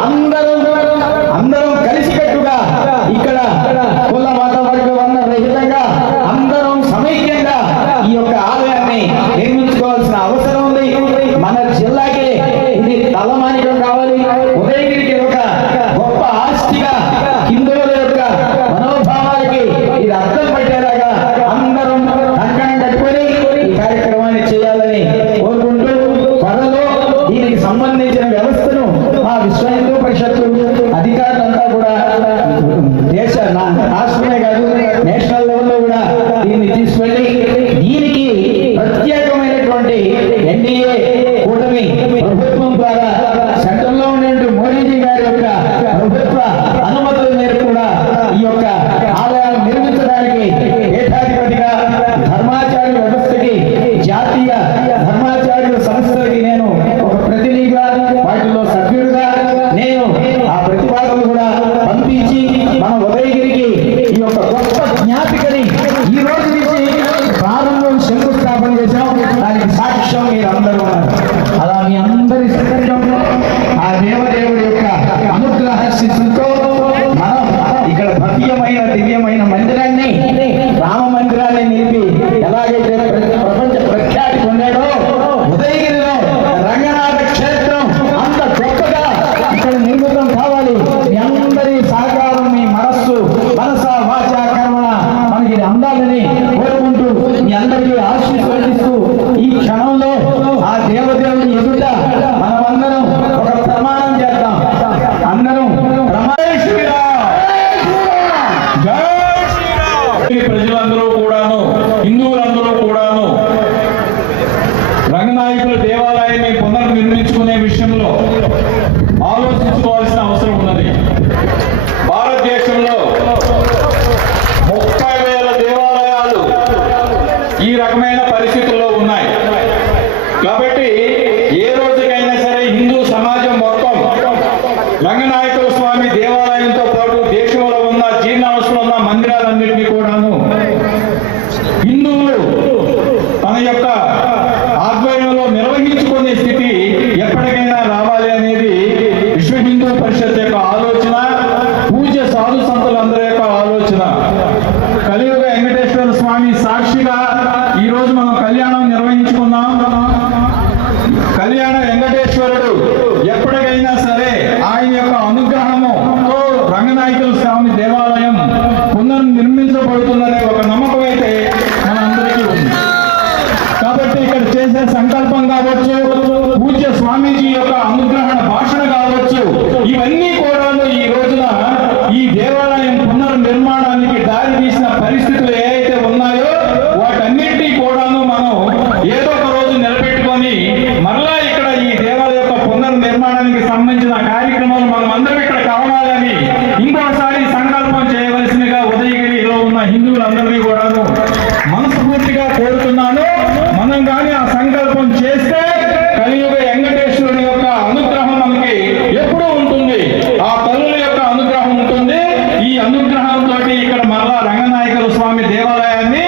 আমি लिए ఉండాలని కోరుకుంటూ మీ అందరికీ ఆశీర్వదిస్తూ ఈ క్షణంలో ఆ దేవదేవుని ఎదుట మనమందరం ఒక ప్రమాణం చేద్దాం. అందరం ప్రజలందరూ కూడాను హిందువులందరూ కూడాను రంగనాయకుల దేవాలయాన్ని పునర్నిర్మించుకునే విషయంలో ఆలోచించుకోవాల్సి రకమైన పరిస్థితుల్లో ఉన్నాయి. కాబట్టి ఏ రోజుకైనా సరే హిందూ సమాజం మొత్తం రంగనాయకుల స్వామి దేవాలయంతో పాటు దేశంలో ఉన్న జీర్ణావస్థలో ఉన్న మందిరాలన్నింటినీ కూడాను హిందువులు తన యొక్క కళ్యాణ వెంకటేశ్వరుడు ఎప్పటికైనా సరే ఆయన యొక్క అనుగ్రహము రంగనాయకుల స్వామి దేవాలయం పునర్నిర్మించబడుతుందనే ఒక నమ్మకం అయితే మనందరికీ ఉంది. కాబట్టి ఇక్కడ చేసే సంకల్పం కావచ్చు పూజ్య స్వామీజీ యొక్క అనుగ్రహణ భాషణ కావచ్చు ఇవన్నీ కూడా ఈ రోజున ఈ దేవాలయం పునర్నిర్మాణానికి దారి తీసిన పరిస్థితులే హిందువులందరినీ కూడాను మనస్ఫూర్తిగా కోరుతున్నాను. మనం కానీ ఆ సంకల్పం చేస్తే కలియుగ వెంకటేశ్వరుని యొక్క అనుగ్రహం మనకి ఎప్పుడూ ఉంటుంది. ఆ తల్లుల యొక్క అనుగ్రహం ఉంటుంది. ఈ అనుగ్రహంతో ఇక్కడ మరలా రంగనాయకుల స్వామి దేవాలయాన్ని